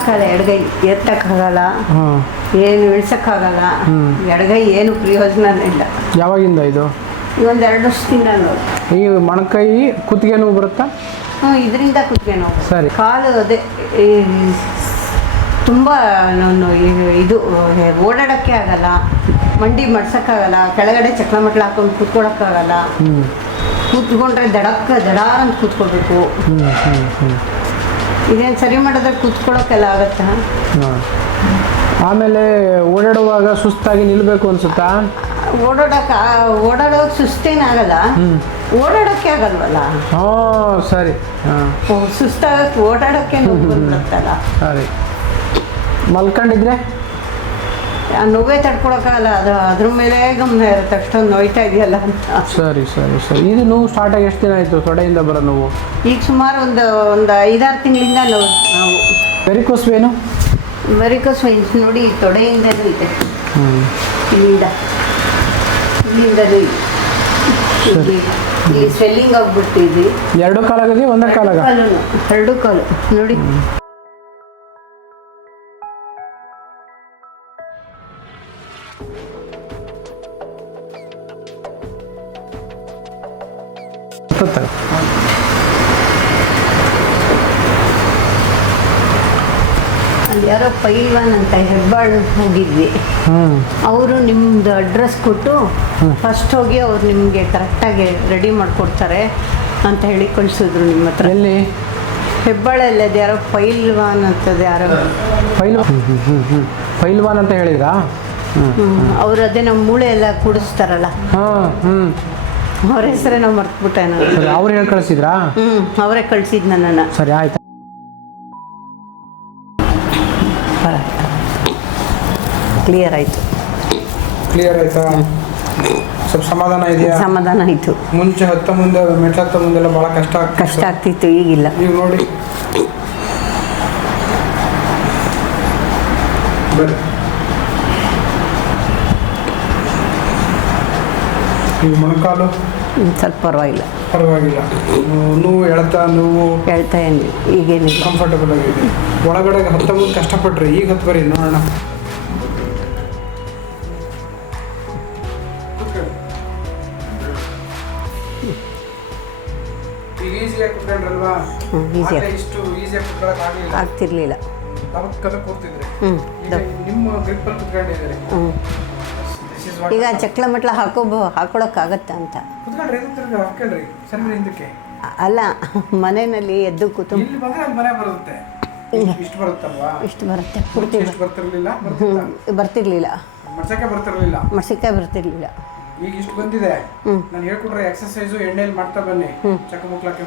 ಮಾಡೋಕ್ಕಾಗಲ್ಲ, ಎಡಗೈ ಎತ್ತಕ್ಕಾಗಲ್ಲ, ಏನು ಇಳ್ಸೋಕ್ಕಾಗಲ್ಲ, ಎಡಗೈ ಏನು ಪ್ರಯೋಜನನೇ ಇಲ್ಲ. ಯಾವಾಗಿಂದ ಇದು? ಒಂದು 2 ವರ್ಷದಿಂದ ನೋಡಿ. ಈ ಮೊಣಕೈ ಕುತ್ತಿಗೆ ನೋವು ಬರುತ್ತಾ? ಇದರಿಂದ ಕುತ್ತಿಗೆ ನೋವು. ಸರಿ. ಕಾಲು ಅದೇ ತುಂಬ ಇದು ಓಡಾಡೋಕ್ಕೆ ಆಗಲ್ಲ, ಮಂಡಿ ಮಡ್ಸೋಕ್ಕಾಗಲ್ಲ, ಕೆಳಗಡೆ ಚಕ್ರಮಟ್ಲ ಹಾಕೊಂಡು ಕೂತ್ಕೊಳ್ಳೋಕ್ಕಾಗಲ್ಲ. ಕೂತ್ಕೊಂಡ್ರೆ ದಡ ಅಂತ ಕೂತ್ಕೊಳ್ಬೇಕು. ಇದೇನು ಸರಿ ಮಾಡಿದ್ರೆ ಕೂತ್ಕೊಳ್ಳೋಕ್ಕೆಲ್ಲ ಆಗುತ್ತಾ? ಆಮೇಲೆ ಓಡಾಡುವಾಗ ಸುಸ್ತಾಗಿ ನಿಲ್ಲಬೇಕು ಅನ್ಸುತ್ತಾ? ಓಡಾಡೋಕೆ ಸುಸ್ತೇನಾಗಲ್ಲ, ಓಡಾಡೋಕ್ಕೆ ಆಗಲ್ವಲ್ಲ. ಸರಿ. ಸುಸ್ತಾಗಕ್ಕೆ ಓಡಾಡೋಕ್ಕೆ ನೋವು ಬಂದ್ಬಿಡುತ್ತಲ್ಲ. ಸರಿ. ಮಲ್ಕೊಂಡಿದ್ರೆ ನೋವೇ ತಡ್ಕೊಳಕ್ಕಾಗಲ್ಲ, ಅದ್ರ ಮೇಲೆ ಗಮನ ಇರುತ್ತೆ, ಅಷ್ಟೊಂದು ನೋಯ್ತಾ ಇದೆಯಲ್ಲ ಅಂತ. ಸರಿ ಸರಿ ಸರಿ. ಇದು ನೋವು ಸ್ಟಾರ್ಟ್ ಆಗಿ ಎಷ್ಟು ದಿನ ಆಯಿತು ತೊಡೆಯಿಂದ ಬರೋ ನೋವು? ಈಗ ಸುಮಾರು ಒಂದು 5-6 ತಿಂಗಳಿಂದ ನಾವು ವೆರಿಕೋಸ್ ವೇನು? ವೆರಿಕೋಸ್ ವೈನ್ಸ್ ನೋಡಿ, ತೊಡೆಯಿಂದಲೂ ಇದೆ, ಇಲ್ಲಿಂದಲೂ ಇಲ್ಲಿ ಸ್ವೆಲ್ಲಿಂಗ್ ಆಗ್ಬಿಟ್ಟಿದೆ. 2 ಕಾಲಾಗಿದೆ, ಒಂದೇ ಕಾಲಾಗ? 2 ಕಾಲು ನೋಡಿ. ಅಲ್ಲಿ ಯಾರೋ ಪೈಲ್ವಾನ್ ಅಂತ ಹೆಬ್ಬಾಳು ಹೋಗಿದ್ವಿ, ಅವರು ನಿಮ್ಮದು ಅಡ್ರೆಸ್ ಕೊಟ್ಟು ಫಸ್ಟ್ ಹೋಗಿ ಅವ್ರು ನಿಮಗೆ ಕರೆಕ್ಟಾಗಿ ರೆಡಿ ಮಾಡಿಕೊಡ್ತಾರೆ ಅಂತ ಹೇಳಿ ಕಳಿಸಿದ್ರು ನಿಮ್ಮ ಹತ್ರ. ಎಲ್ಲಿ? ಹೆಬ್ಬಾಳಲ್ಲಿ ಅದು ಯಾರೋ ಪೈಲ್ವಾನ್ ಅಂತದ್ದು ಯಾರೋ ಪೈಲ್ವಾನ್ ಅಂತ ಹೇಳಿದ್ರಾ? ಅವರು ಅದೇ ನಮ್ಮ ಮೂಳೆ ಎಲ್ಲ ಕೂಡಿಸ್ತಾರಲ್ಲ, ಅವ್ರ ಹೆಸರೇ ನಾವು ಮರ್ತ್ಬಿಟ್ಟೆ ನಾನು. ಅವ್ರು ಹೇಳಿ ಕಳಿಸಿದ್ರಾ? ಅವರೇ ಕಳಿಸಿದ್ ನನ್ನನ್ನು. ಸರಿ ಆಯ್ತು. ಕ್ಲಿಯರ್ ಆಯಿತು. ಕ್ಲಿಯರ್ ಆಯ್ತಾ? ಸ್ವಲ್ಪ ಸಮಾಧಾನ ಇದೆಯಾ? ಸಮಾಧಾನ ಆಯಿತು. ಮುಂಚೆ ಮೆಟ್ಲತ್ತ ಮುಂದೆಲ್ಲ ಭಾಳ ಕಷ್ಟ ಆಗ್ತಿತ್ತು, ಈಗಿಲ್ಲ. ನೀವು ನೋಡಿ ಬರ್ರಿ, ನೀವು ಮೊಣಕಾಲು ಸ್ವಲ್ಪ ಪರವಾಗಿಲ್ಲ. ನೋವು ಹೇಳ್ತಾ ಏನು ಈಗೇನಿಲ್ಲ, ಕಂಫರ್ಟಬಲ್ ಆಗಿದೆ. ಒಳಗಡೆ ಹತ್ತ ಮುಂದೆ ಕಷ್ಟಪಟ್ರಿ, ಈಗ ಹತ್ತು ಬರೀ ನೋಡೋಣ. ಈಗ ಈಸಿಯಾಗಿ ಕುತ್ಕೊಂಡ್ರಲ್ವಾ? ಇಷ್ಟು ಈಸಿಯಾಗಿ ಕುತ್ಕೊಳ್ಳೋಕೆ ಆಗ್ತಿರ್ಲಿಲ್ಲ. ಕೂರ್ತಿದ್ರಿ, ನಿಮ್ಮ ಗ್ರಿಪ್ಪಲ್ಲಿ ಕುತ್ಕೊಂಡಿದ್ದೀರಿ. ಈಗ ಚಕ್ಲ ಮಟ್ಲ ಹಾಕೊಳಕ್ಕಾಗತ್ತಾ ಅಂತ? ಹಾಕ್ಕೊಳ್ರಿ, ಸರಿ ಹಿಂದಕ್ಕೆ. ಅಲ್ಲ, ಮನೆಯಲ್ಲಿ ಎದ್ದು ಕೂತು ಇಲ್ಲಿ ಬಂದ್ರೆ ಮನೆ ಬರುತ್ತೆ, ಇಷ್ಟು ಬರುತ್ತಲ್ವಾ? ಇಷ್ಟು ಬರುತ್ತೆ. ಪೂರ್ತಿ ಬರ್ತಿರ್ಲಿಲ್ಲ, ಮಡ್ಸಕ್ಕೆ ಬರ್ತಿರ್ಲಿಲ್ಲ. ಈಗ ಇಷ್ಟು ಬಂದಿದೆ. ನಾನು ಹೇಳ್ಕೊಡ್ರೆ ಎಕ್ಸರ್ಸೈಸು ಎಣ್ಣೆಯಲ್ಲಿ ಮಾಡ್ತಾ ಬನ್ನಿ, ಚಕ್ಕ ಮುಕ್ಲಕ್ಕೆ